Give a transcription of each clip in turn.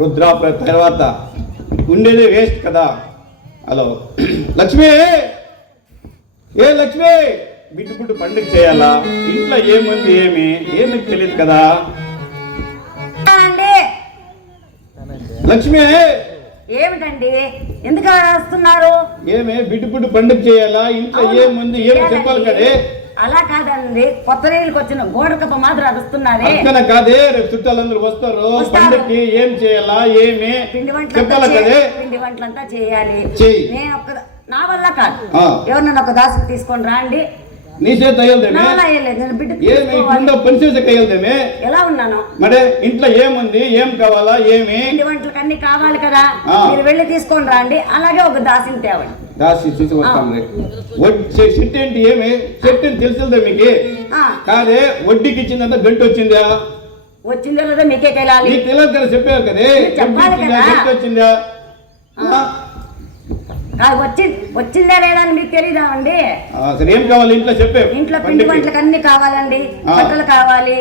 రుద్ర తర్వాత ఉండేది వేస్ట్ కదా. హలో లక్ష్మి, ఏ లక్ష్మి, బిడ్డు పండుగ చేయాలా, ఇంట్లో ఏముంది ఏమి తెలియదు కదా. లక్ష్మి ఏమిటండి, ఎందుకు వస్తున్నారు? బిడ్డు పండుగ చేయాలా, ఇంట్లో ఏముంది చెప్పాలి కదే. అలా కాదండి, కొత్త నీళ్ళకి వచ్చిన గోడకప్ప మాత్రం అరుస్తున్నారు. అక్కడ కాదే, రేపు చుట్టాలందరూ వస్తారు. పండుగకి ఏం చేయాలా, పిండి చెప్పాలి కదే. పిండి వంటలంతా చేయాలి. నేను నా వల్ల కాదు, ఎవరినైనా ఒక దాసుకు తీసుకొని రాండి. నీ చేత ఎలా ఉన్నాను మరి, ఇంట్లో ఏముంది, ఏం కావాలా, పిండి వంటలకు అన్ని కావాలి కదా, మీరు వెళ్ళి తీసుకొని రండి. అలాగే ఒక దాసిని తేవండి. దాసి చూసి వస్తాం. చెట్టు ఏంటి, చెట్టు అని తెలిసిందా మీకు? కాదే, వడ్డీకి ఇచ్చిందంతా గంట వచ్చిందా? వచ్చిందో లేదో మీకే తెలియాలి. తెలియదు కదా, చెప్పారు కదే. చెప్పాలి కదా, వచ్చిందా? వచ్చిందా లేదా అని మీకు తెలీదా అండి? సరే, ఏం కావాలి ఇంట్లో చెప్పే. ఇంట్లో పిండి వంటలకు అన్ని కావాలండి. బట్టలు కావాలి,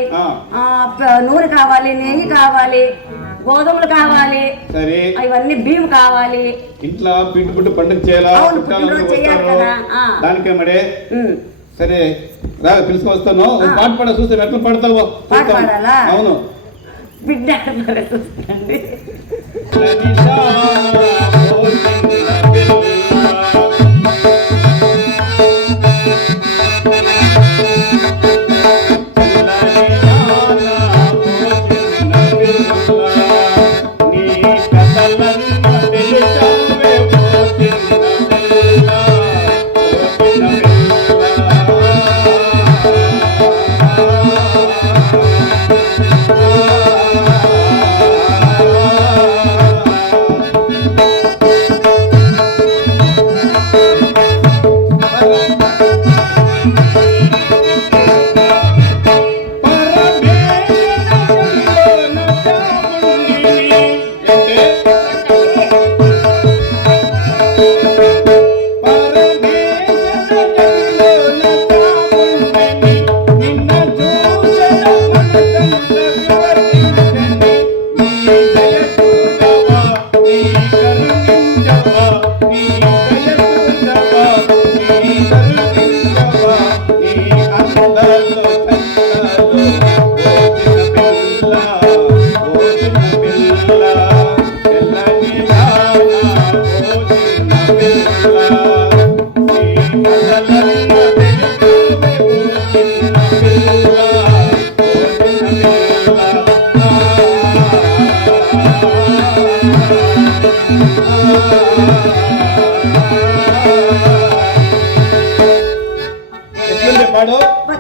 నూనె కావాలి, నెయ్యి కావాలి, గోధుమలు కావాలి, సరే ఇవన్నీ బియ్యం కావాలి. ఇంట్లో పిండి పండుగ చేయాలి కదా, దానికే మడే. సరే రా, పిలుచుకొస్తాను. పాట పాడ చూస్తే ఎట్లా పడతావు? పాట పాడాలా? అవును, బిడ్డ చూస్తాండి.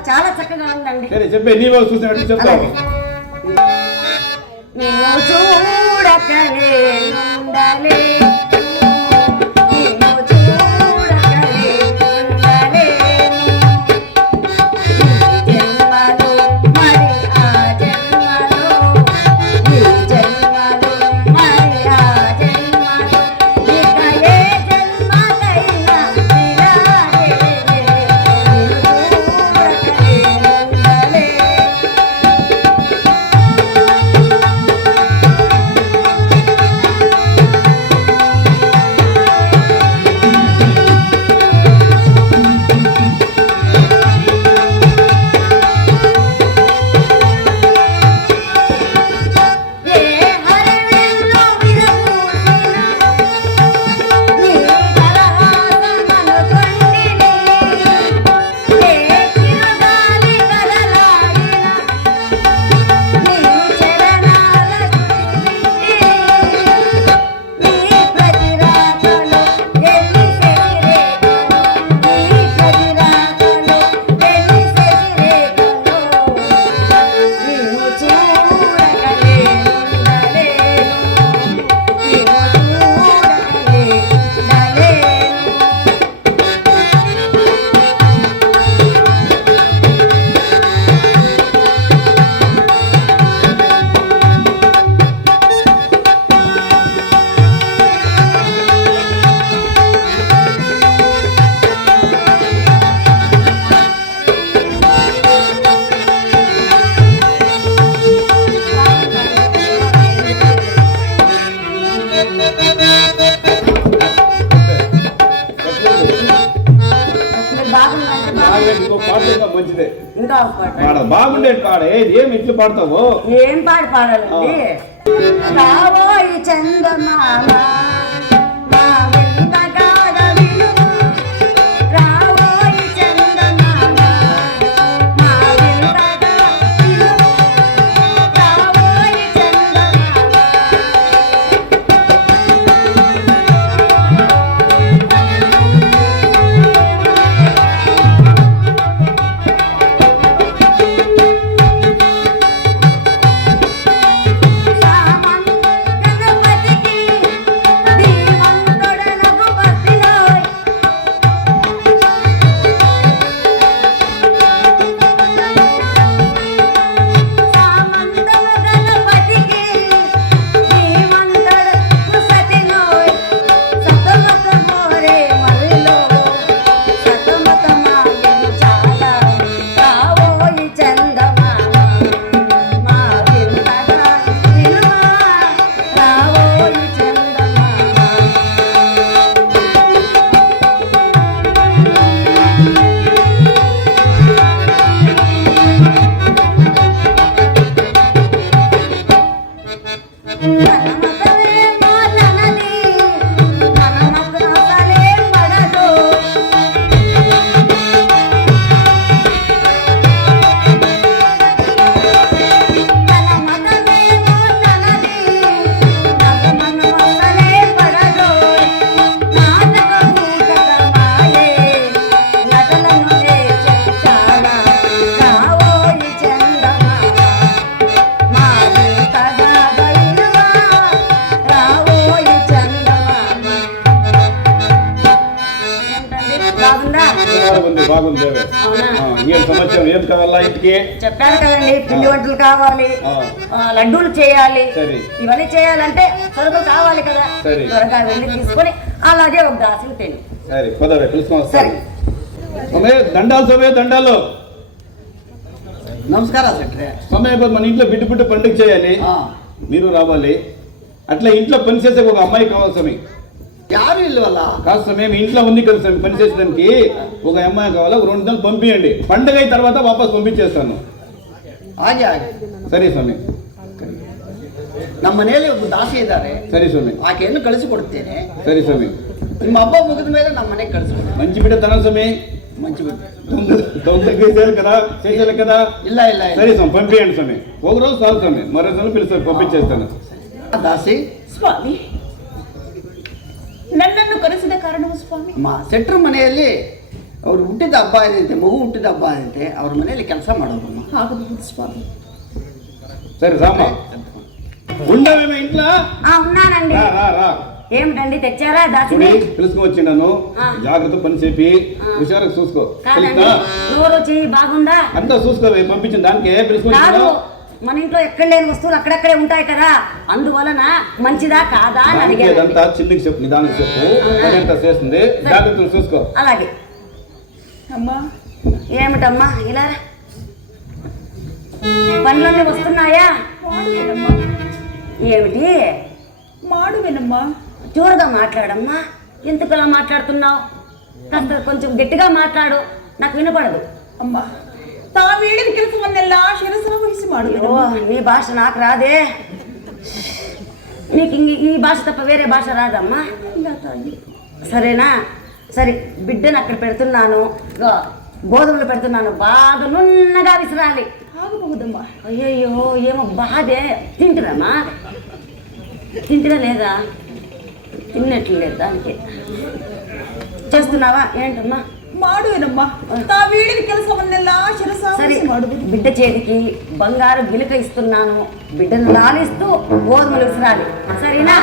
చాలా చక్కగా ఉందండి. సరే చెప్పే, నీ వాళ్ళు చూసినట్టు చెప్తావు. నేను చూడకనే ఉండలే, పాడితే ఇంకా మంచిదే. ఇంకా ఒక పాట పాడ బాగుండేది పాడ. ఏం ఇట్లు పాడతావు? ఏం పాట పాడాలండి? రావోయి చందమామ మా వింతగాడ వినుము, రావోయి చందమామ మా వింతగాడ వినుము, రావోయి చందమామ. బాగుంది. ఏం సమాచారం? ఏం కావాలా ఇంటికి? చెప్పాను కదండి, పిండి వంటలు కావాలి, లడ్డూలు చేయాలి. ఇవన్నీ చేయాలంటే సరుకులు కావాలి కదా. త్వరగా వెళ్ళి తీసుకొని అలాగే ఒక దాసులు తిని. సరే పదవే పిలుచుకోవాలి. దండాలు సమయ దండాలు. నమస్కారం సెక్రటరీ. సమయం మన ఇంట్లో బిడ్డ బిడ్డ పండుగ చేయాలి, మీరు రావాలి. అట్లా ఇంట్లో పని చేసే ఒక అమ్మాయి కావాలి సమయం. యారు ఇల్లు వల్ల కాదు సమయం ఇంట్లో ఉంది కదా సమయం, పని చేసేదానికి ఒక అమ్మాయి కావాలా. 2 నెలలు పంపించండి, పండుగ అయిన తర్వాత వాపస్ పంపించేస్తాను. ಹಾಗೆ ಹಾಗೆ ಸರಿ ಸ್ವಾಮಿ. ನಮ್ಮ ಮನೆಯಲ್ಲಿ ಒಬ್ಬ ದಾಸಿ ಇದ್ದಾರೆ. ಸರಿ ಸ್ವಾಮಿ. ಆಕೆಯನ್ನು ಕಳಿಸಿಕೊಡುತ್ತೇನೆ. ಸರಿ ಸ್ವಾಮಿ. ನಿಮ್ಮ ಹಬ್ಬ ಮುಗಿದ ಮೇಲೆ ನಮ್ಮ ಮನೆಗೆ ಕಳಿಸ್ಕೊಡಿ. ಮಂಚಿ ಬಿಡ ತನ ಸ್ವಾಮಿ. మంచి కదా చేసేయాలి కదా. ಇಲ್ಲ ಇಲ್ಲ సరే స్వామి పంపించండి స్వామి. ఒక రోజు చాలు స్వామి, మరో రోజు పిలుస్తారు పంపించేస్తాను. ದಾಸಿ ಸ್ವಾಮಿ, ನನ್ನನ್ನು ಕರೆಸಿದ ಕಾರಣವು ಸ್ವಾಮಿ? మా ಶೆಟ್ರ ಮನೆಯಲ್ಲಿ ಅವ್ರು ಹುಟ್ಟಿದ ಹಬ್ಬ ಏನಂತೆ, ಮಗು ಹುಟ್ಟಿದ ಹಬ್ಬ ಏನಂತೆ, ಅವ್ರ ಮನೆಯಲ್ಲಿ ಕೆಲಸ ಮಾಡೋದಮ್ಮ. ಆಗಬಹುದು ಸ್ವಾಮಿ. సరే రామ్మా. ఉండవేమో ఇంట్లో? ఉన్నానండి. రా. ఏమిటండి తెచ్చారా దాసిని? పిలుచుకోవచ్చిండాను. జాగ్రత్త పని చెప్పి హుషారుగా చూసుకో. నోరు చెయ్యి బాగుందా? అంతా చూసుకోవే, పంపించిన దానికే పిలుచుకోవచ్చు. మన ఇంట్లో ఎక్కడ లేని వస్తువులు అక్కడక్కడే ఉంటాయి కదా, అందువలన మంచిదా కాదా అని అడిగాను. అంతా చిన్నకి చెప్పు, నిదానికి చెప్పు, చేస్తుంది. జాగ్రత్తలు చూసుకో. అలాగే. అమ్మా ఏమిటమ్మా ఇలా పనులన్నీ వస్తున్నాయా? ఏమిటి మాడువేనమ్మా? జోరుగా మాట్లాడమ్మా. ఎందుకు అలా మాట్లాడుతున్నావు? కాస్త కొంచెం గట్టిగా మాట్లాడు, నాకు వినపడదు. అమ్మా, ತಾವು ಹೇಳಿದ ಕೆಲಸವನ್ನೆಲ್ಲ ಶಿರಸಾ ವಹಿಸಿ ಮಾಡುವೆನು. నీ భాష నాకు రాదే. నీకు ఈ భాష తప్ప వేరే భాష రాదమ్మా? సరేనా? సరే, బిడ్డను అక్కడ పెడుతున్నాను, గోధుమలు పెడుతున్నాను, బాగా నున్నగా విసిరాలి. ಆಗಬಹುದమ్మా. అయ్యయ్యో, ఏమో బాధే. తింటున్నామా? తింటున్నా లేదా? తిన్నట్లు లేదు దానికి. చేస్తున్నావా ఏంటమ్మా? ಮಾಡುವೆನమ్మా. ತಾವು ಹೇಳಿದ ಕೆಲಸವನ್ನೆಲ್ಲ ಶಿರಸಾ సరే, ವಹಿಸಿ ಮಾಡುವೆನು. బిడ్డ చేతికి బంగారు గిలక ఇస్తున్నాను, బిడ్డను లాలిస్తూ గోధుమలు విసిరాలి. సరేనా?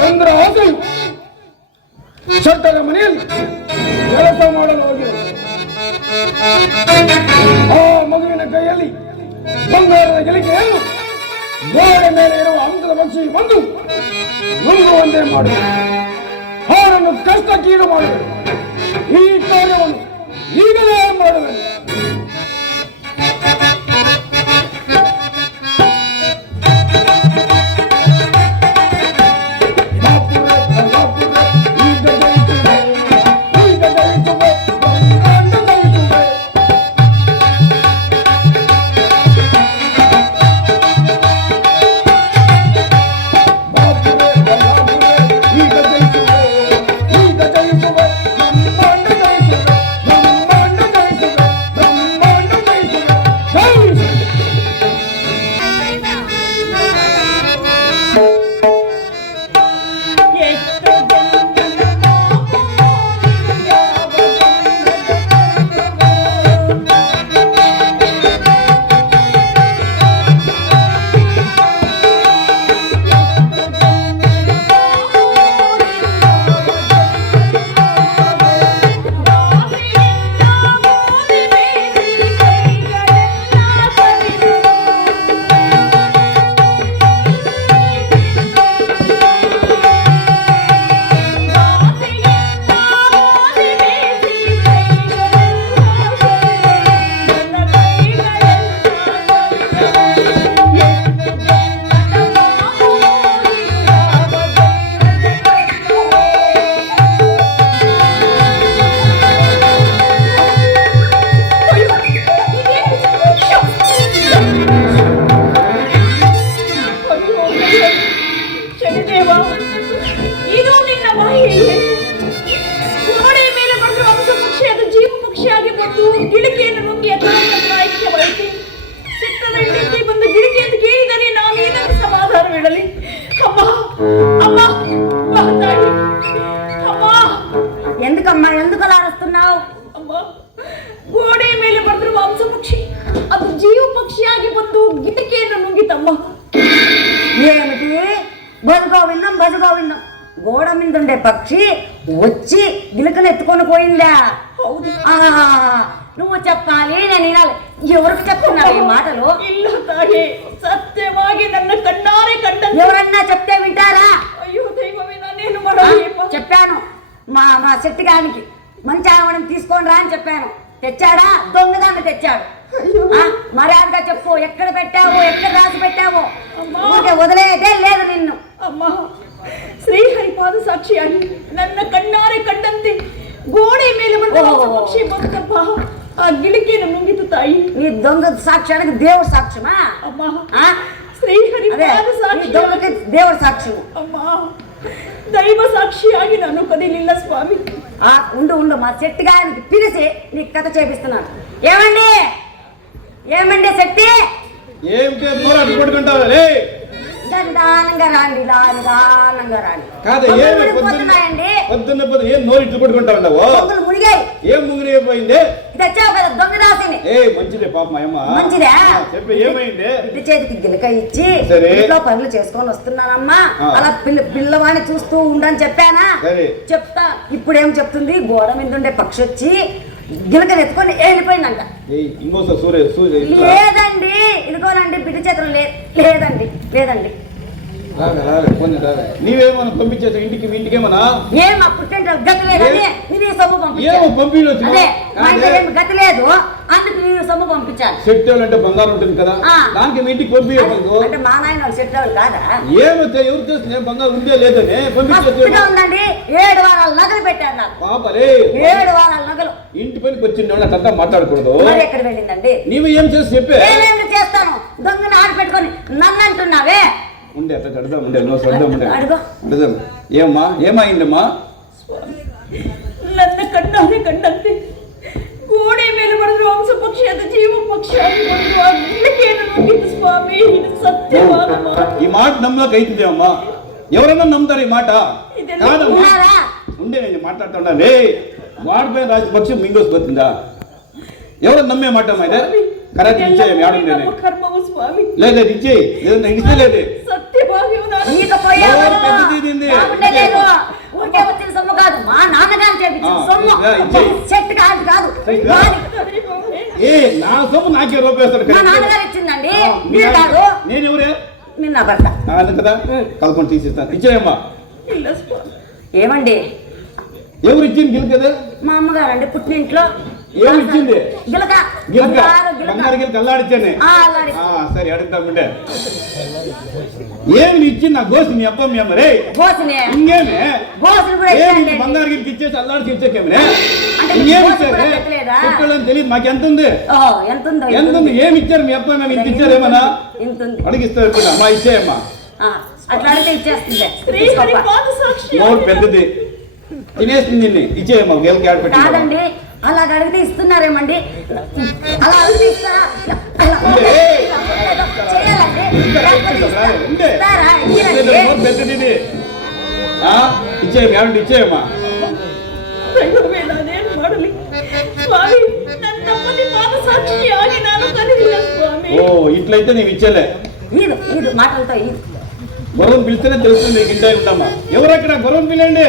ಚಂದ್ರ ಆಸೆಯು ಶೆಟ್ಟರ ಮನೆಯಲ್ಲಿ ಕೆಲಸ ಮಾಡಲು ಹೋಗಿದೆ. ಆ ಮಗುವಿನ ಕೈಯಲ್ಲಿ ಬಂಗಾರದ ಗೆಲಿಕೆಯನ್ನು ಗೋಡೆ ಮೇಲೆ ಇರುವ ಹಂಸದ ಪಕ್ಷಿ ಬಂದು ನುಂಗುವಂತೆ ಮಾಡುವುದು, ಅವರನ್ನು ಕಷ್ಟಕ್ಕೀಡು ಮಾಡುವುದು. ಈ ಕಾರ್ಯವನ್ನು ಈಗಲೇ ಮಾಡುವುದು. ಗಿಳಿಕೆಯನ್ನು ನುಂಗಿ ಐಕ್ಯವಾಯಿತು. ಸಿಟ್ಟದ ಹೆಂಡತಿ ಬಂದು ಗಿಳಿಕೆ ಎಂದು ಕೇಳಿದರೆ ನಾನೇನನ್ನು ಸಮಾಧಾನವಿಡಲಿ? ಅಮ್ಮ ಅಮ್ಮ ತಾಯಿ ಅಮ್ಮ. ఎందుకలా అరుస్తున్నావు? ಅಮ್ಮ, ಗೋಡೆ ಮೇಲೆ ಬರೆದಿರುವ ಮಾಂಸ ಪಕ್ಷಿ ಅದು ಜೀವ ಪಕ್ಷಿಯಾಗಿ ಬಂದು ಗಿಟಿಕೆಯನ್ನು ನುಂಗಿತಮ್ಮ. ఏమిటి భజగోవిందం భజగోవిందం గోడ మీద ఉండే పక్షి వచ్చి గిలకను ఎత్తుకొని పోయిందా? నువ్వు చెప్పాలి, నేను వినాలి. ఎవరికి చెప్తున్నావు ఈ మాటలు? ಇಲ್ಲ ತಾಯಿ, ಸತ್ಯವಾಗಿ ನನ್ನ ಕಣ್ಣಾರೆ ಕಂಡ. ఎవరన్నా చెప్తే వింటారా? అయ్యో దైవమే, నేను ಮಾಡಲಿ. చెప్పాను మా శెట్టి గారికి మంచి ఆవడం తీసుకొని రా అని చెప్పాను. తెచ్చాడా? దొంగదాన్ని తెచ్చాడు. మర్యాదగా చెప్పు, ఎక్కడ పెట్టావు, ఎక్కడ రాసి పెట్టావు? వదిలేదే లేదు నిన్ను. అమ్మా, ಶ್ರೀಹರಿಪಾದ ಸಾಕ್ಷಿಯಾಗಿ ನನ್ನ ಕಣ್ಣಾರೆ ಕಂಡಂತೆ ಗೋಡೆ ಮೇಲೆ ಪಕ್ಷಿ ಬಂತಪ್ಪ, ಆ ಗಿಳಿಕೆಯನ್ನು ನುಂಗಿತು ತಾಯಿ. నీ దొంగ సాక్ష్యానికి దేవుడు సాక్ష్యమా? అమ్మా, ಶ್ರೀಹರಿಪಾದ ಸಾಕ್ಷಿ, దేవుడు సాక్ష్యము. అమ్మా, దైవ సాక్షియాಗಿ ನಾನು కదిలిಲ್ಲ స్వామి. ఉండు ఉండు, మా శెట్టి గారికి పిలిచి నీకు కథ చేపిస్తున్నాను. ఏమండి శెట్టి? ఏం పట్టుకుంటావు? నిదానంగా రాండి, నిదానంగా రాండి. పొద్దున్న ఏం నోరు ఇట్లు పట్టుకుంటా ఉన్నావు? మునిగాయి. ఏం మునిగిపోయింది? తెచ్చావు కదా దొంగ రాసిని. మంచిదే పాప అమ్మ. మంచిదే. చెప్పి ఏమైంది? ఇంటి చేతికి గిలక ఇచ్చి ఇంట్లో పనులు చేసుకొని వస్తున్నానమ్మా. అలా పిల్లవాడిని చూస్తూ ఉండని చెప్పానా? చెప్తా. ఇప్పుడేం చెప్తుంది? గోడ మీద ఉండే పక్షి వచ్చి గిలకని ఎత్తుకొని వెళ్ళిపోయిందంట. లేదండి, ఇదిగోనండి బిడ్డ చేతులు. లేదండి లేదండి. నీవేమన్నా పంపించేసి ఇంటికేమన్నా? ఏం పుట్టిన గతి లేదని నీ సొమ్ము పంపించాను. గతి లేదు, అందుకు నేను సొమ్ము పంపించాను. సెట్ అంటే బంగారం ఉంటుంది కదా, దానికి మీ ఇంటికి పంపించదు. అంటే మా నాయన వాళ్ళు సెట్ అవ్వాలి కాదా? ఏమో ఎవరు తెలుసు బంగారం ఉందే లేదని ఉందండి. 7 వారాల నగలు పెట్టారు నాకు. పాపలే 7 వారాల నగలు. ఇంటి పనికి వచ్చిన వాళ్ళు అట్లా మాట్లాడకూడదు. మరి ఎక్కడ వెళ్ళిందండి? నీవు ఏం చేసి చెప్పే? ఏమేమి చేస్తాను? దొంగను ఆడ పెట్టుకొని నన్ను అంటున్నావే. ఉండే అట్లా కడదాం ఉండే అడుగుదాం. ఏమ్మా, ఏమైందమ్మా? ನನ್ನ ಕಣ್ಣಾರೆ ಕಂಡಂತೆ ಗೋಡೆ ಮೇಲೆ ಬರೆದ ವಂಶ ಪಕ್ಷಿ ಅದು ಜೀವ ಪಕ್ಷಿ ಆಗಿ ಬಂದು ಆ ಗಿಳಿಕೆಯನ್ನು ನುಂಗಿತು ಸ್ವಾಮಿ. ಇದು ಸತ್ಯವಾದ ಮಾತು. ఈ మాట నమ్మలకు అయితుంది అమ్మా. ఎవరన్నా నమ్ముతారు ఈ మాట? కాదమ్మా, ఉండే నేను మాట్లాడుతున్నా. వాడిపైన రాజు పక్షి మింగొస్తుందా? ఎవరు నమ్మే మాట అమ్మా? ఇదే కరెక్ట్ ఇచ్చేయం. కర్మము స్వామి. లేదు ఇచ్చేయి, ఇచ్చలేదు. సత్యభాగ్యం పెద్దది చెట్టు కాదు కాదు మాది. ఏ నా సొమ్ము నాకే రూపేస్తాడు మా నాన్నగారు ఇచ్చిందండి, మీరు కాదు. నేను ఎవరే నిన్న భర్త కదా కలుకొని తీసిస్తాను. ఇచ్చేయమ్మా. ಇಲ್ಲ ಸ್ವಾಮಿ. ఏమండి ఎవరు ఇచ్చింది గిల్ కదా? మా అమ్మగారు అండి పుట్టినింట్లో ఏమి ఇచ్చింది? గిలక గిల్క బంగారు గిలక. బంగారు గిల్క అల్లాడిచ్చానే. అల్లాడి. సరే అడుగుతామంటే ఏమి ఇచ్చింది నా గోసి మీ అప్ప మీ అమ్మ రే గోసినే ఇంకేమే గోసులు కూడా ఏమి ఇచ్చానండి. బంగారు గిల్క ఇచ్చేసి అల్లాడి ఇచ్చేకేమరే అంటే ఇంకేమి గోసు ఇచ్చారు కూడా పెట్టలేదా? పెట్టాలని తెలియదు మాకు. ఎంత ఉంది ఓ ఎంత ఉందో ఎంత ఉంది? ఏమి ఇచ్చారు మీ అప్ప మేము ఇంత ఇచ్చారు ఏమన్నా? ఇంత ఉంది. అడిగిస్తారు కూడా అమ్మా ఇచ్చేయమ్మా. అట్లా అడిగితే ఇచ్చేస్తుంది. ಶ್ರೀಹರಿ ಪಾದ ಸಾಕ್ಷಿ నోరు పెద్దది తినేస్తుంది నిన్ను. ఇచ్చేయమ్మా గేల్ క్యాడ్ పెట్టి. కాదండి అలా అడిగితే ఇస్తున్నారేమండి? అలా అడిగితే ఇస్తారా? అలా చేయాలండి. ఇస్తారా? ఇయ్యాలండి. పెద్దది ఇది. ఇచ్చేయమ్మా ఇచ్చేయమ్మా. ದೈವವೇ ನಾನೇನು ಮಾಡಲಿ ಸ್ವಾಮಿ, ನನ್ನ ಪತಿ ಪಾದ ಸಾಕ್ಷಿಯಾಗಿ ನಾನು ಕಲಿಲ್ಲ ಸ್ವಾಮಿ. ఓ ఇట్లయితే నీకు ఇచ్చేలే. ఈదు ఈదు మాటలతో ఈదు. గొర్రెలు పిలిస్తేనే తెలుస్తుంది నీకు ఇంటే ఉంటామా. ఎవరక్కడ గొర్రెలు పిలండి.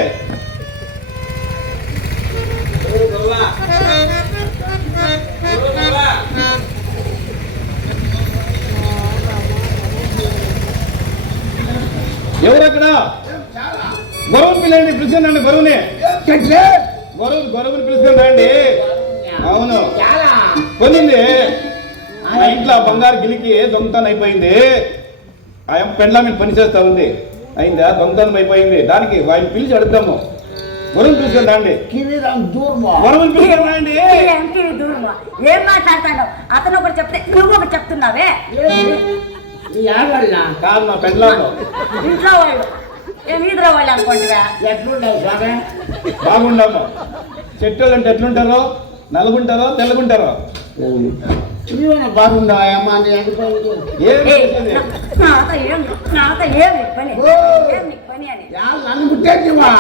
ఎవరక్కడ గొర్రెలు పిల్లండి. పిలుచుకురండి గొర్రెని. గొర్రెలు పిలుచుకుని రండి. అవును పొందింది మా ఇంట్లో బంగారు గిలికి దొంగతనం అయిపోయింది. ఆయన పెండ్లా మీద పని చేస్తా ఉంది. అయిందా? దొంగతనం అయిపోయింది. దానికి ఆయన పిలిచి అడుగుతాము. వరుణ్ తీసుకొని రండి. వరుణ్ తీసుకొని రండి. ఏంటి దూరమా? ఏం మాట్లాడతాడు? అతను ఒకటి చెప్తే నువ్వు ఒకటి చెప్తున్నావే. కాదు మా పెండ్లాలో ఇంట్లో వాళ్ళు ఏం ఈదురా వాళ్ళు అనుకుంటురా? బాగుండము. చెట్టు అంటే ఎట్లుంటారో? నలుగుంటారో తెల్లగుంటారో? బాగుందా ఏం నాతో ఏం నీకు పని? ఏం నీకు పని అని? నన్ను ముట్టేవా?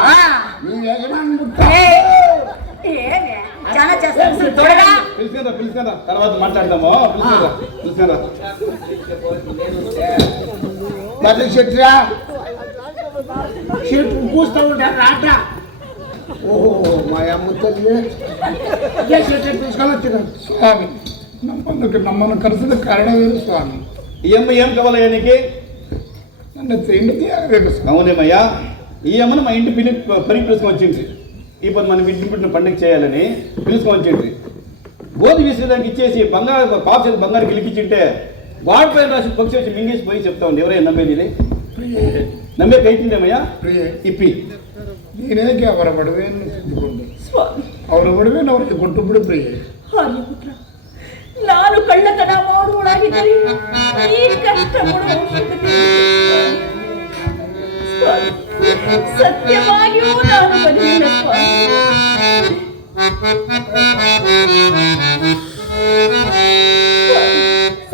ఏమి చాలా చేస్తాను చూడగా. పిలుచుకురా తర్వాత మాట్లాడదాము. పిలుచుకురా బట్టలు చెట్టురా చెట్టు పూస్తూ ఉంటారు రాట. ఓహో మా అమ్మ తల్లి చెట్టు తీసుకొని వచ్చిన స్వామి నమ్మను కరుసుకు కారణమేరు స్వామి. ఈ అమ్మ ఏం కావాలయ్యా నీకు? నన్ను చేయండి తీయలేదు స్వామి. అవునేమయ్యా. ఈ అమ్మను మా ఇంటి పనికి పిలుచుకొని వచ్చింది. ఇప్పుడు మనం ఇంటి పుట్టిన పండుగ చేయాలని పిలుచుకొని వచ్చింది. గోధి విసిరేదానికి ఇచ్చేసి బంగారు పాప బంగారు గిలికిచ్చింటే వాడిపైన రాసి పక్షి వచ్చి మింగేసి పోయి చెప్తా ఉంది. ఎవరైనా నమ్మేది ఇది? నమ్మేకి అయితుందేమయ్యా? ఇప్పి నేనేకి ಅವರ ಬಡವೆಯನ್ನು ಸಿದ್ದುಕೊಂಡು ಸ್ವಾಮಿ ಅವರ ಬಡವೆಯನ್ನು ಅವರಿಗೆ ಕೊಟ್ಟು ಬಿಡು ಪ್ರಿಯೆ. ಆರ್ಯಪುತ್ರ, ನಾನು ಕಳ್ಳತನ ಮಾಡುವಳಾಗಿದ್ದರೆ ಈ ಕಷ್ಟಗಳು ಸ್ವಾಮಿ, ಸತ್ಯವಾಗಿಯೂ ನಾನು ಬರಲಿಲ್ಲ ಸ್ವಾಮಿ.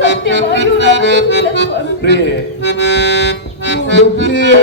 ಸತ್ಯವಾಗಿಯೂ ನಾನು ಬರಲಿಲ್ಲ ಸ್ವಾಮಿ. ಪ್ರಿಯೆ ಪ್ರಿಯೆ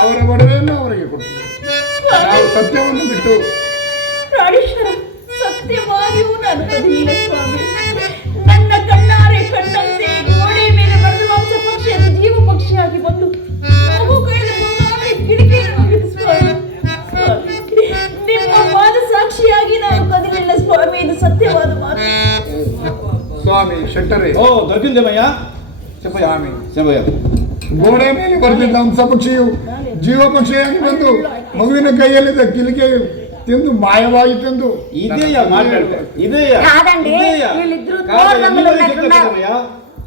ಅವರ ಬಡವೆಯನ್ನು ಅವರಿಗೆ ಕೊಟ್ಟು ಸತ್ಯವನ್ನು ಬಿಟ್ಟು ಪ್ರಾಣೇಶ್ವರ, ಸತ್ಯವಾಗಿಯೂ ನಾನು ಬರಲಿಲ್ಲ ಸ್ವಾಮಿ. ನನ್ನ ಕಣ್ಣಾರೆ ಕಂಡಂತೆ ಗೋಡೆ ಮೇಲೆ ಬರೆದು ಮಾಂಸ ಪಕ್ಷಿ ಅದು ಜೀವ ಪಕ್ಷಿಯಾಗಿ ಬಂದು ಮಗು ಕೈಯಲ್ಲಿ ಬಂಗಾರ ಕಿಡಿಕಿಯನ್ನು ಮುಗಿದು ಸ್ವಾಮಿ. ಸ್ವಾಮಿ, ನಿಮ್ಮ ಪಾದ ಸಾಕ್ಷಿಯಾಗಿ ನಾನು ಕದಿಲಿಲ್ಲ ಸ್ವಾಮಿ. ಇದು ಸತ್ಯವಾದ ಮಾತು ಸ್ವಾಮಿ ಶೆಟ್ಟರೆ. ఓ దొరికిందేమయ్యా? చెప్పయ్యా. స్వామి చెప్పయ్యా. ಗೋಡೆ ಮೇಲೆ ಬರ್ತಿದ್ದ ಹಂಸ ಪಕ್ಷಿಯು ಜೀವ ಪಕ್ಷಿಯಾಗಿ ಬಂದು ಮಗುವಿನ ಕೈಯಲ್ಲಿದ್ದ ಕಿಲಿಕೆಯು ತಿಂದು ಮಾಯವಾಯಿತೆಂದು ಇದೆಯಾ ಮಾತಾಡ್ತಾರೆ ಇದೆಯಾ కాదండి ಇದೆಯಾ వీళ్ళిద్దరూ కాదు, తోడదమ్ములు ఎన్ని రోజులు ఉన్నట్టున్నారు. చెప్తారమ్మయ్యా?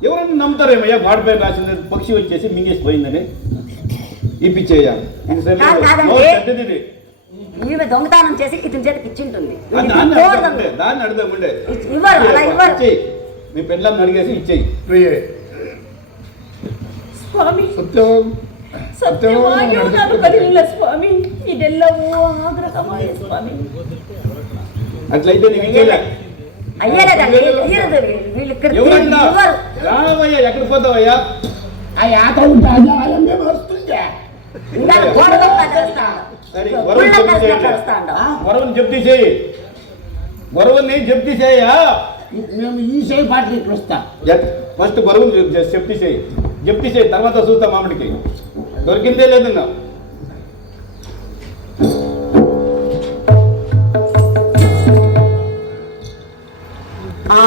ఎవరన్నా నమ్ముతారేమయ్యా వాడిపై రాసిన పక్షి వచ్చేసి మింగేసిపోయిందని ఇప్పించేయ్యా ఇది సరే కాదు, కాదండి. చెడ్డది ఇది. ఈమె దొంగతనం చేసి ఇతని చేతికి ఇచ్చింటుంది దాన్ని తోడు అడుగుదాం దొంగ. దాన్ని అడుగుదాం ఉండే ఇవ్వరు అలా ఇవ్వరు ఇచ్చేయి మీ పెళ్ళాన్ని అడిగేసి ఇచ్చేయి ಪ್ರಿಯೆ ಸ್ವಾಮಿ ಸತ್ಯವಾಗಿ ಸತ್ಯವಾಗಿಯೂ ನಾನು ಕದಿಲಿಲ್ಲ ಸ್ವಾಮಿ, ಇದೆಲ್ಲವೂ ಆಗ್ರಹಮಾಯ ಸ್ವಾಮಿ. అట్లయితే నీకు ఇచ్చేయలే అయ్యలేదండి ఇయ్యలేదు వీళ్ళు ఇక్కడ ఎవరన్నా ఇవ్వరు రావయ్యా ఎక్కడికి పోతావయ్యా ఆ యాత ఉంటుంది అలాగే వస్తుంటే ఇంకా గోడ దొంగ తెలుస్తాడు. సరే గుళ్ళ గొడవని కలిసి చెప్తీసేయి కలుస్తాడు. గొడవని చెప్తీసేయి గొడవని చెప్తీసేయ్యా మేము ఈ సై పాటలు ఇట్లా వస్తాం. ఫస్ట్ గొడవని చెప్తీసేయి తర్వాత చూస్తా మామిడికి దొరికిందే లేదన్నా ఆ,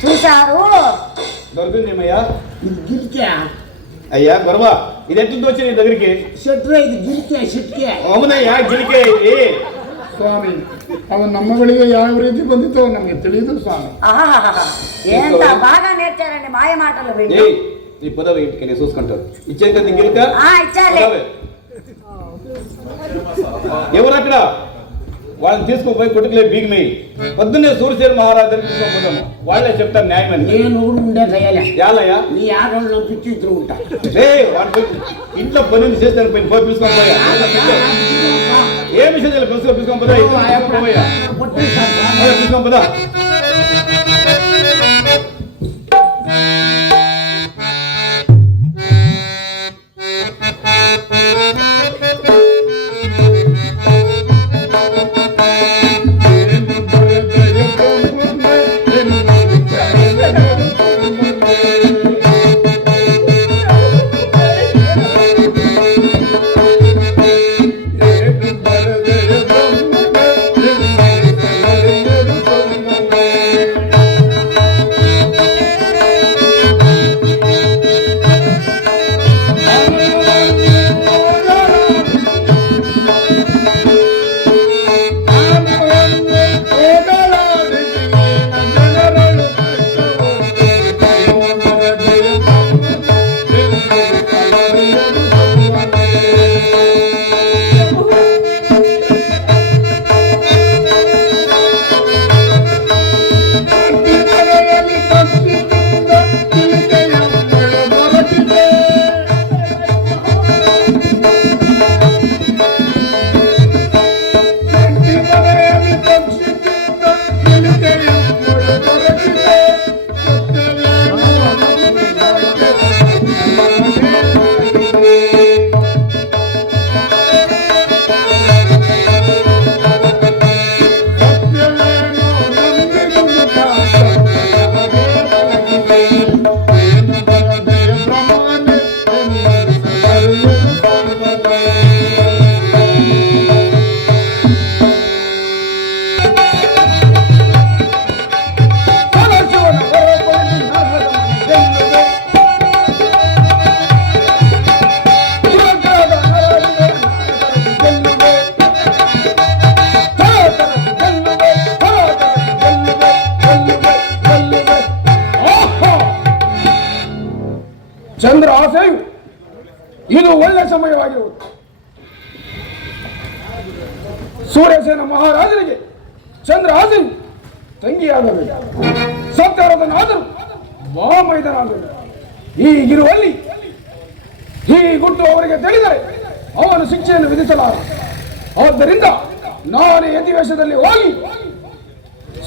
చూశారు దొరికిందేమయ్యా ఇది గిరికే అయ్యా గొడవ ఇది ఎట్లా వచ్చి నీ దగ్గరికి ಶೆಟ್ರೆ ಇದು ಗಿರಿಕೆ ಶಿಟ್ಕೆ అవునయ్యా గిలికే ఇది ಸ್ವಾಮಿ ಅದು ನಮ್ಮ ಬಳಿಗೆ ಯಾವ ರೀತಿ ಬಂದಿತ್ತೋ ನಮಗೆ ತಿಳಿದು ಸ್ವಾಮಿ ఆహాహాహా. ఎంత బాగా నేర్చారండి మాయ మాటలు వీళ్ళు ఏయ్ నీ పదవ ఇంటికి నేను చూసుకుంటాను ఇచ్చేది కదా గిలిక ఇచ్చాలే ఎవరు అక్కడ వాళ్ళని తీసుకుపోయి కొట్టుకులే బీగినాయి పొద్దున్నే సూర్యసేన మహారాజు తీసుకొని పోదాము వాళ్ళే చెప్తారు న్యాయమని నేను ఊరు ఉండే కయ్యాలే యాలయ్యా నీ ఆడవాళ్ళు పంపించి ఇద్దరు ఉంటా వాడు పోయి ఇంట్లో పని చేస్తాను పోయి పోయి తీసుకొని పోయా ఏ విషయం తీసుకొని పోదా ఇంట్లో పోయా తీసుకొని పోదా ಚಂದ್ರ ಆಸೆಯು ಇದು ಒಳ್ಳೆ ಸಮಯವಾಗಿರುವುದು. ಸೂರ್ಯಸೇನ ಮಹಾರಾಜರಿಗೆ ಚಂದ್ರ ಆಸೆಯು ತಂಗಿಯಾಗಬೇಕು, ಸತ್ಯರಥನಾದರೂ ಮಹಾಮೈದನಾಗಬೇಕು. ಹೀಗಿರುವಲ್ಲಿ ಈ ಗುಟ್ಟು ಅವರಿಗೆ ತಿಳಿದರೆ ಅವನು ಶಿಕ್ಷೆಯನ್ನು ವಿಧಿಸಲಾರ. ಆದ್ದರಿಂದ ನಾನೇ ಅಧಿವೇಶದಲ್ಲಿ ಹೋಗಿ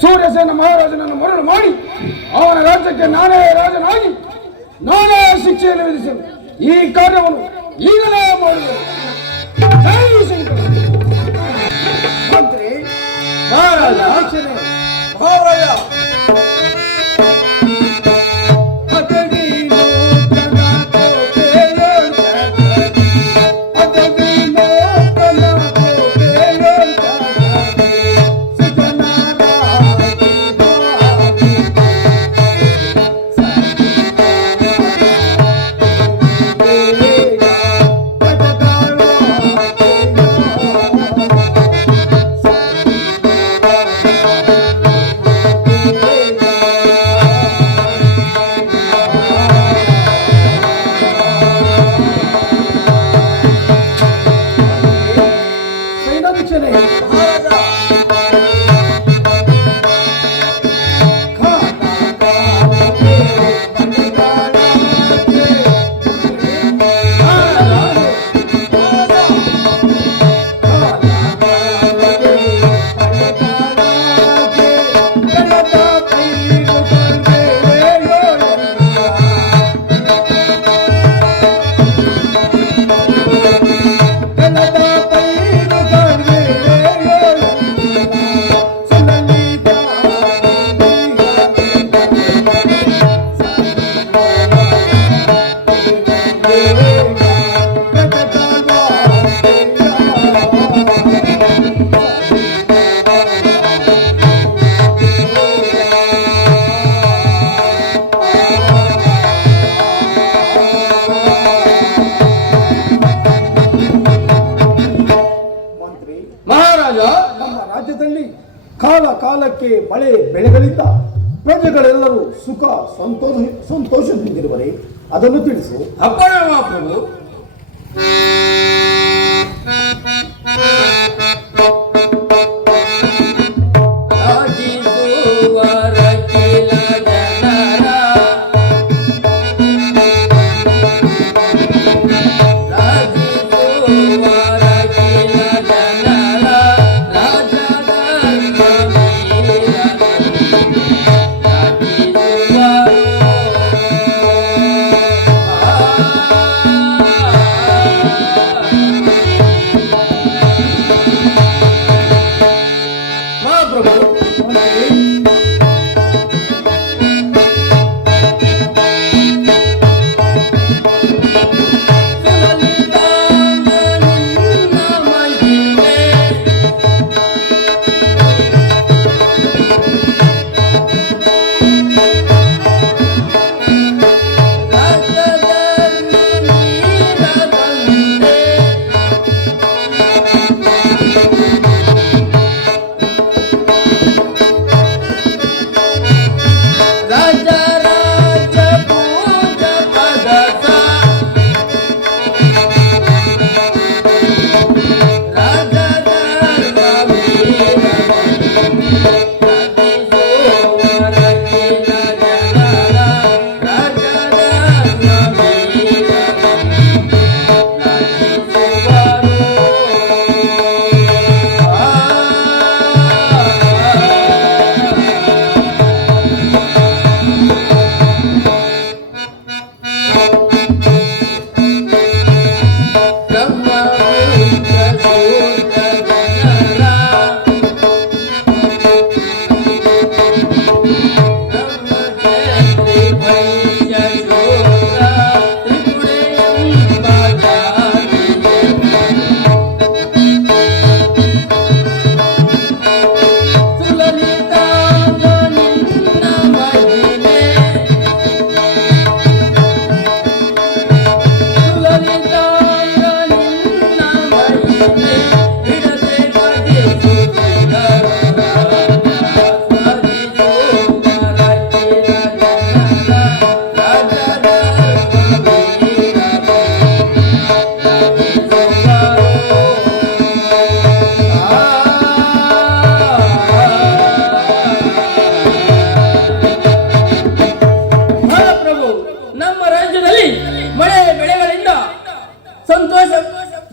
ಸೂರ್ಯಸೇನ ಮಹಾರಾಜನನ್ನು ಮರಳು ಮಾಡಿ ಅವನ ರಾಜ್ಯಕ್ಕೆ ನಾನೇ ರಾಜನಾಗಿ ನಾನೇ ಶಿಕ್ಷೆಯನ್ನು ವಿಧಿಸಲು ಈ ಕಾರ್ಯವನ್ನು ಈಗಲೇ ಮಾಡುವುದು. ಜೈ ಶಂಕರ. ಮಂತ್ರಿ ಮಹಾರಾಜ ಮಹಾರಾಜ ಕಾಲಕ್ಕೆ ಮಳೆ ಬೆಳೆಗಳಿಂದ ಪ್ರಜೆಗಳೆಲ್ಲರೂ ಸುಖ ಸಂತೋಷದಿಂದಿರುವರೆ ಅದನ್ನು ತಿಳಿಸು. ಅಪ್ಪಣ ಮಹಾಪ್ರಭು.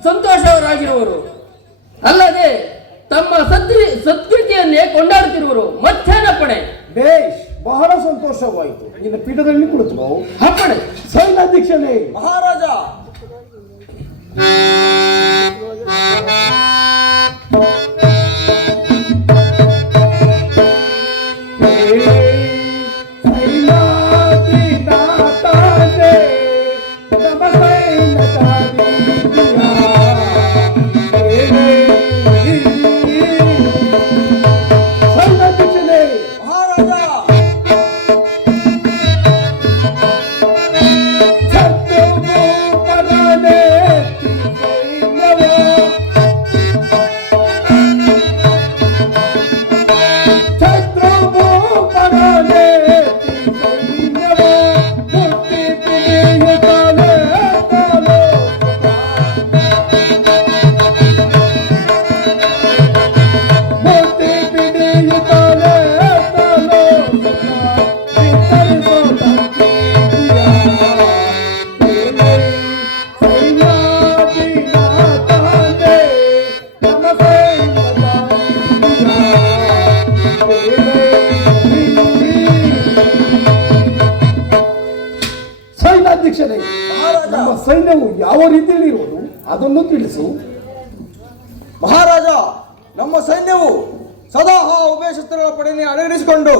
ಸಂತೋಷವರಾಗಿರುವರು ಅಲ್ಲದೆ ತಮ್ಮ ಸತ್ಕೃತಿಯನ್ನೇ ಕೊಂಡಾಡುತ್ತಿರುವರು. ಮತ್ತೇನಪ್ಪಣೆ? ಬೇಷ್, ಬಹಳ ಸಂತೋಷವಾಯಿತು. ನಿನ್ನ ಪೀಠದಲ್ಲಿ ಕುಳಿತು. ಅಪ್ಪಣೆ. ಸೈನ್ಯಾಧ್ಯಕ್ಷನೇ. ಮಹಾರಾಜ. ನಮ್ಮ ಸೈನ್ಯವು ಯಾವ ರೀತಿಯಲ್ಲಿ ಇರುವುದು ಅದನ್ನು ತಿಳಿಸು. ಮಹಾರಾಜ, ನಮ್ಮ ಸೈನ್ಯವು ಸದಾ ಉಭಯ ಶಸ್ತ್ರಗಳ ಪಡೆಯನ್ನು ಅಡಗಿರಿಸಿಕೊಂಡು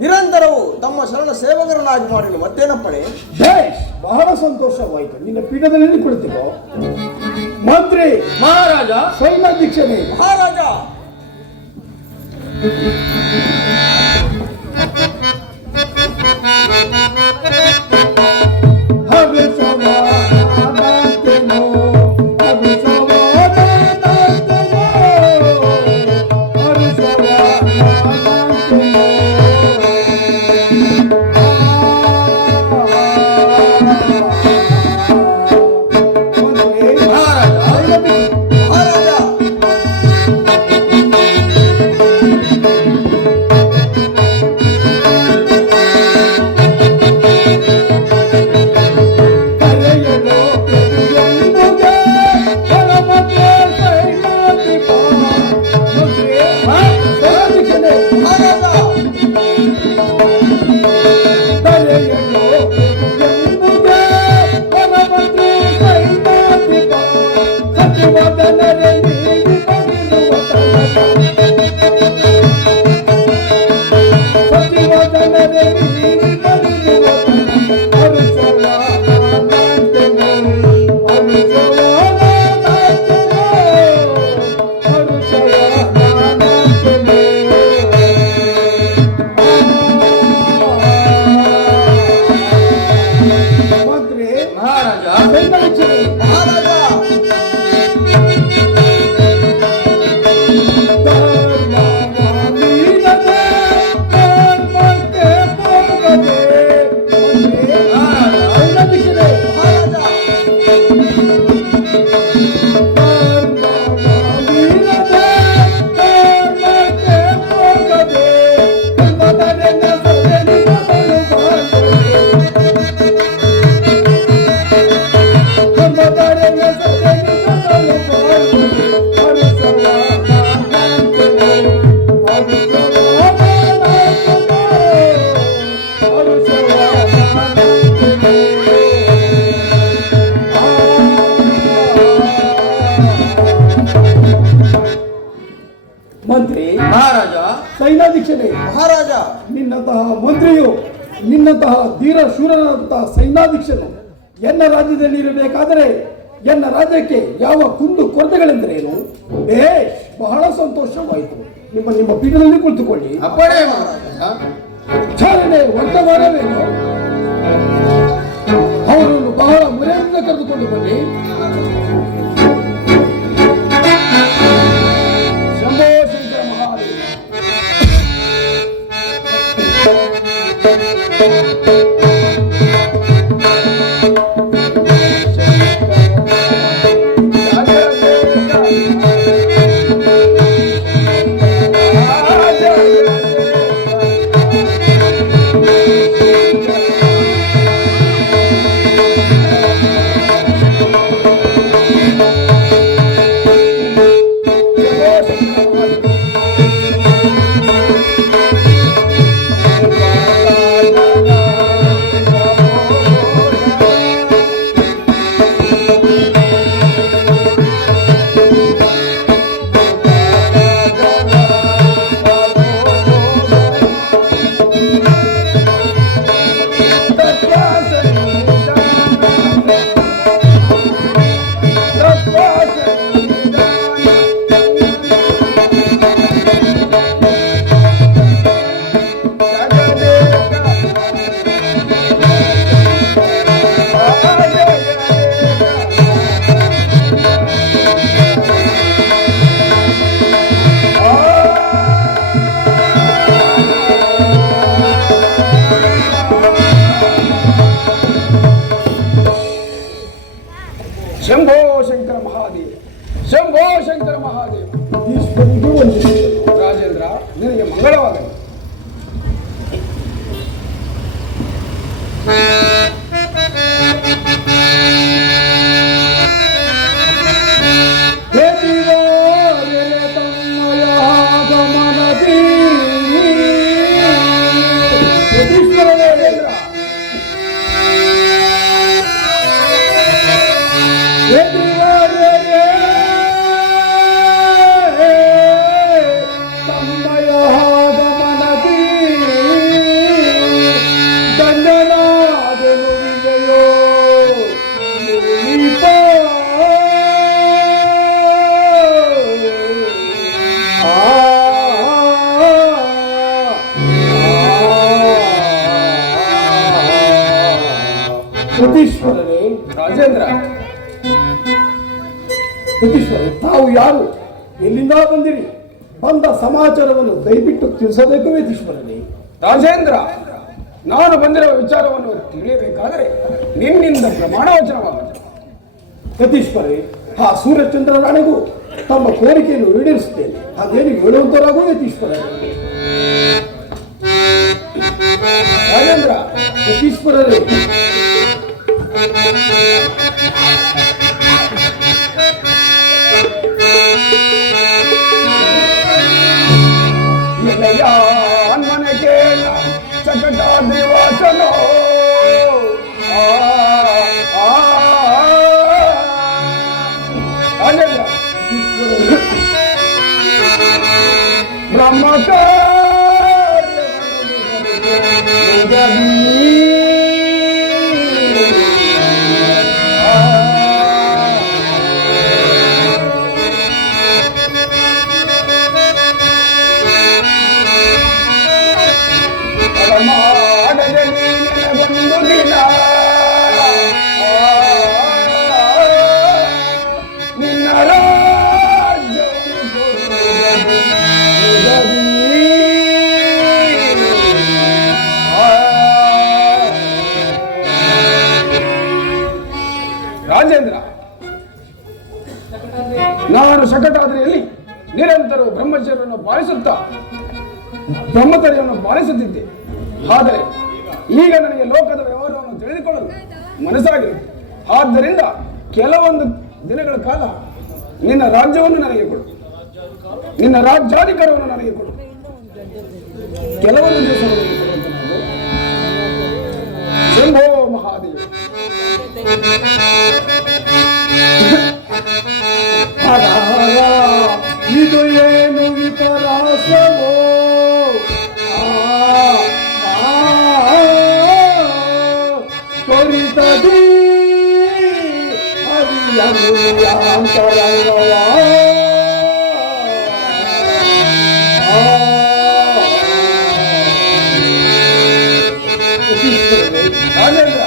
ನಿರಂತರವು ತಮ್ಮ ಶರಣ ಸೇವಕರನ್ನಾಗಿ ಮಾಡಲು ಮತ್ತೇನಪ್ಪಣೆ? ಬೇಷ್, ಬಹಳ ಸಂತೋಷವಾಯಿತು. ನಿನ್ನ ಪೀಠದಲ್ಲಿ ಕುಳಿತಿರೋ ಮಂತ್ರಿ. ಮಹಾರಾಜ. ಸೈನ್ಯಾಧ್ಯಕ್ಷನೇ. ಮಹಾರಾಜ. ನಿನ್ನಂತಹ ಧೀರ ಶೂರನಂತಹ ಸೈನ್ಯಾಧೀಶನು ಎನ್ನ ರಾಜ್ಯದಲ್ಲಿ ಇರಬೇಕಾದರೆ ಎನ್ನ ರಾಜ್ಯಕ್ಕೆ ಯಾವ ಕುಂದು ಕೊರತೆಗಳೆಂದರೇನು? ಬೇಷ್, ಬಹಳ ಸಂತೋಷವಾಯಿತು. ನಿಮ್ಮ ಪೀಠದಲ್ಲಿ ಕುಳಿತುಕೊಳ್ಳಿ. ಅಪ್ಪಣೆ ಮಹಾರಾಜ. ಚಾಲನೆ ವರ್ತಮಾನವೇನು? ಅವರನ್ನು ಬಹಳ ಮುರೆಯಿಂದ ಕರೆದುಕೊಂಡು ಬನ್ನಿ. ಶಂಭೋ ಶಂಕರ ಮಹಾದೇವ. ಶಂಭೋ ಶಂಕರ ಮಹಾದೇವ, ಶಂಭೋ ಶಂಕರ ಮಹಾದೇವ. ಈಶ್ವರಿಗೂ ಒಂದು ರಾಜೇಂದ್ರ, ನಿನಗೆ ಮಂಗಳವಾಗಲಿ. ಯತೀಶ್ವರರೇ, ರಾಜೇಂದ್ರ, ಯತೀಶ್ವರೇ, ತಾವು ಯಾರು, ಎಲ್ಲಿಂದ ಬಂದಿರಿ? ಬಂದ ಸಮಾಚಾರವನ್ನು ದಯವಿಟ್ಟು ತಿಳಿಸಬೇಕು ಯತೀಶ್ವರರೇ. ರಾಜೇಂದ್ರ, ನಾನು ಬಂದಿರುವ ವಿಚಾರವನ್ನು ತಿಳಿಯಬೇಕಾದರೆ ನಿನ್ನಿಂದ ಪ್ರಮಾಣ ವಚನವಾಗುತ್ತದೆ. ಯತೀಶ್ವರೇ, ಆ ಸೂರ್ಯಚಂದ್ರ ರಾಣಿಗೂ ತಮ್ಮ ಕೋರಿಕೆಯನ್ನು ಈಡೇರಿಸುತ್ತೇನೆ. ಅದೇನು ಹೇಳುವಂತರಾಗೂ ಯತೀಶ್ವರರೇ. ರಾಜೇಂದ್ರ, ಯತೀಶ್ವರರೇ, ಮನೆ ಕೇಳ ಚಕಟಾದ್ರಿ ವಾಸನೋ ಬ್ರಹ್ಮಕ ರಾಜೇಂದ್ರ, ನಾನು ಶಕಟಾದ್ರಿಯಲ್ಲಿ ನಿರಂತರ ಬ್ರಹ್ಮಚರ್ಯವನ್ನು ಪಾಲಿಸುತ್ತಾ ಬ್ರಹ್ಮಚರ್ಯವನ್ನು ಪಾಲಿಸುತ್ತಿದ್ದೆ. ಆದರೆ ಈಗ ನನಗೆ ಲೋಕದ ವ್ಯವಹಾರವನ್ನು ತಿಳಿದುಕೊಳ್ಳಲು ಮನಸ್ಸಾಗಿರುತ್ತೆ. ಆದ್ದರಿಂದ ಕೆಲವೊಂದು ದಿನಗಳ ಕಾಲ ನಿನ್ನ ರಾಜ್ಯವನ್ನು ನನಗೆ ಕೊಡು, ನಿನ್ನ ರಾಜ್ಯಾಧಿಕಾರವನ್ನು ನನಗೆ ಕೊಡು. ಕೆಲವೊಂದು ದಿವಸಗಳನ್ನು ಕೊಡುವಂತೆ ಮಾಡು. ಶಂಭೋ ಮಹಾದೇವ. ಇದು ಏನು ವಿಪರಾಸವೋ? ಅಮೃತದಿ ಹರಿಯಮುಯಾಂತರಂಗವ ರಾಜೇಂದ್ರ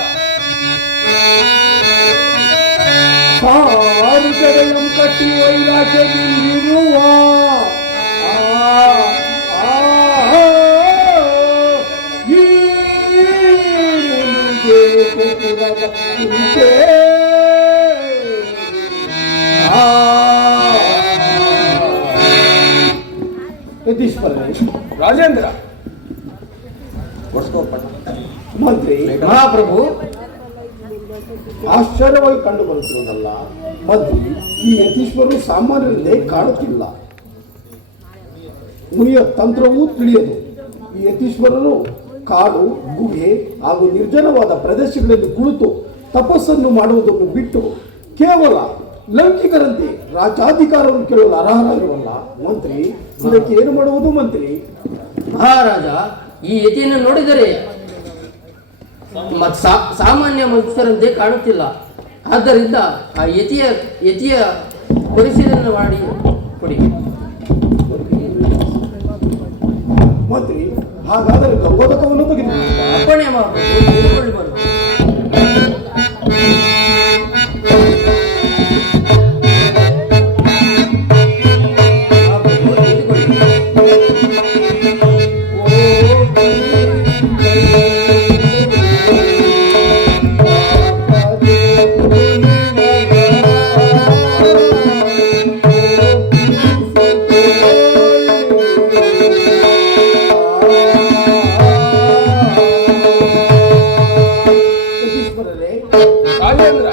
ಸಾರು ಜಡೆಯಂ ಕಟ್ಟಿ ವೈರಾಗ್ಯದಿಂದಿರುವ ರಾಜೇಂದ್ರ ಮಂತ್ರಿ ಮಹಾಪ್ರಭು, ಆಶ್ಚರ್ಯವಾಗಿ ಕಂಡು ಬರುತ್ತಿರುವುದಲ್ಲ ಮಂತ್ರಿ, ಈ ಯತೀಶ್ವರರು ಸಾಮಾನ್ಯರನ್ನೇ ಕಾಣುತ್ತಿಲ್ಲ. ಮುನಿಯ ತಂತ್ರವೂ ತಿಳಿಯದು. ಈ ಯತೀಶ್ವರರು ಕಾಡು, ಗುಹೆ ಹಾಗೂ ನಿರ್ಜನವಾದ ಪ್ರದೇಶಗಳಲ್ಲಿ ಕುಳಿತು ತಪಸ್ಸನ್ನು ಮಾಡುವುದನ್ನು ಬಿಟ್ಟು ಕೇವಲ ಲೌಕಿಕರಂತೆ ರಾಜ್ಯಾಧಿಕಾರವನ್ನು ಕೇಳಲು ಅರ್ಹರಾಗಿರುವಲ್ಲ ಮಂತ್ರಿ. ಇದಕ್ಕೆ ಏನು ಮಾಡುವುದು ಮಂತ್ರಿ? ಮಹಾರಾಜ, ಈ ಯತಿಯನ್ನು ನೋಡಿದರೆ ಸಾಮಾನ್ಯ ಮನುಷ್ಯರಂತೆ ಕಾಣುತ್ತಿಲ್ಲ. ಆದ್ದರಿಂದ ಆ ಯತಿಯ ಪರಿಶೀಲನೆ ಮಾಡಿ ಕೊಡಿ. ಮಂತ್ರಿ, ಹಾಗಾದರೆ ಗಂಗೋದಕವನ್ನು ತೆಗೆದು ಅಪ್ಪಣೆ ಮಹಾಪ್ರಭು, ತೆಗೆದುಕೊಳ್ಳಿ ಬರು. ರಾಜೇಂದ್ರ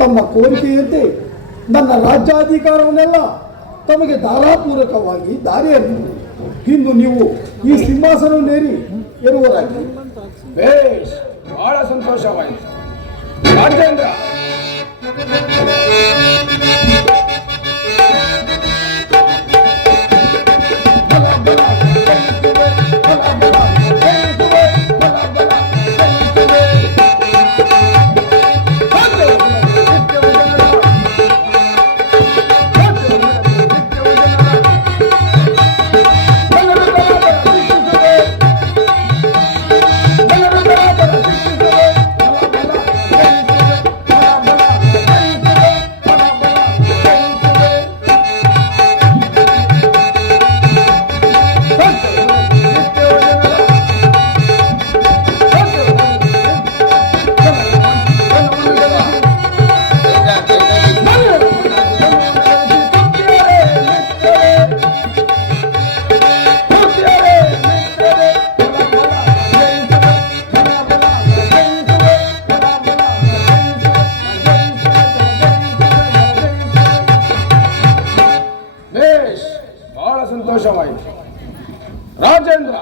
ತಮ್ಮ ಕೋರಿಕೆಯಂತೆ ನನ್ನ ರಾಜ್ಯಾಧಿಕಾರವನ್ನೆಲ್ಲ ತಮಗೆ ಧಾರಾಪೂರ್ವಕವಾಗಿ ದಾರಿಯನ್ನು ಇಂದು ನೀವು ಈ ಸಿಂಹಾಸನವನ್ನೇರಿ ಇರುವರಾಗಿ. ಬೇಷ್, ಬಹಳ ಸಂತೋಷವಾಯಿತು ರಾಜೇಂದ್ರ. ಸಂತೋಷವಾಯಿತು ರಾಜೇಂದ್ರ.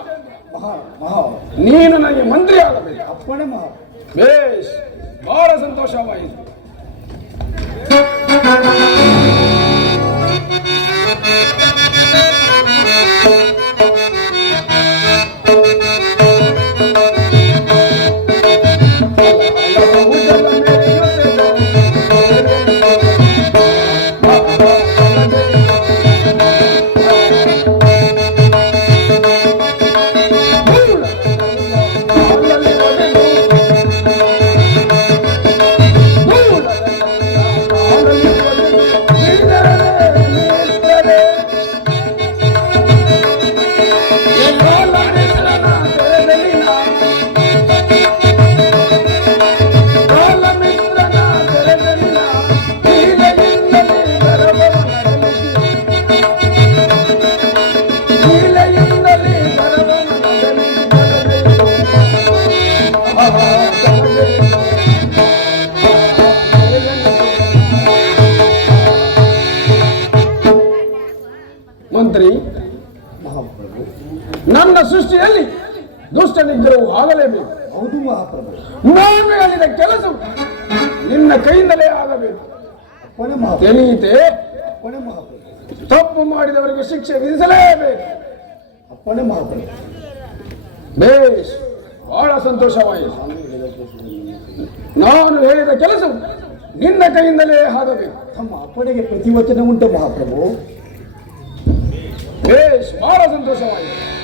ನೀನು ನನಗೆ ಮಂತ್ರಿ ಆಗಬೇಕು. ಅಪ್ಪಣೆ ಮಹಾ. ಬೇಷ್, ಬಹಳ ಸಂತೋಷವಾಯಿತು. ಆಗಲೇಬೇಕು. ಹೌದು ಮಹಾಪ್ರಭು. ನಾನು ಹೇಳಿದ ಕೆಲಸ ನಿನ್ನ ಕೈಯಿಂದಲೇ ಆಗಬೇಕು. ಅಪ್ಪಣೆ ಮಹಾಪ್ರಭು. ತಿಳಿಯಿತೆ? ಅಪ್ಪಣೆ ಮಹಾಪ್ರಭು. ತಪ್ಪು ಮಾಡಿದವರಿಗೆ ಶಿಕ್ಷೆ ವಿಧಿಸಲೇಬೇಕು. ಅಪ್ಪಣೆ ಮಹಾಪ್ರಭು. ಬೇಷ್, ಬಹಳ ಸಂತೋಷವಾಯಿತು. ನಾನು ಹೇಳಿದ ಕೆಲಸ ನಿನ್ನ ಕೈಯಿಂದಲೇ ಆಗಬೇಕು. ತಮ್ಮ ಅಪ್ಪಣೆಗೆ ಪ್ರತಿವಚನ ಉಂಟು ಮಹಾಪ್ರಭು. ಬೇಷ್, ಬಹಳ ಸಂತೋಷವಾಯಿತು.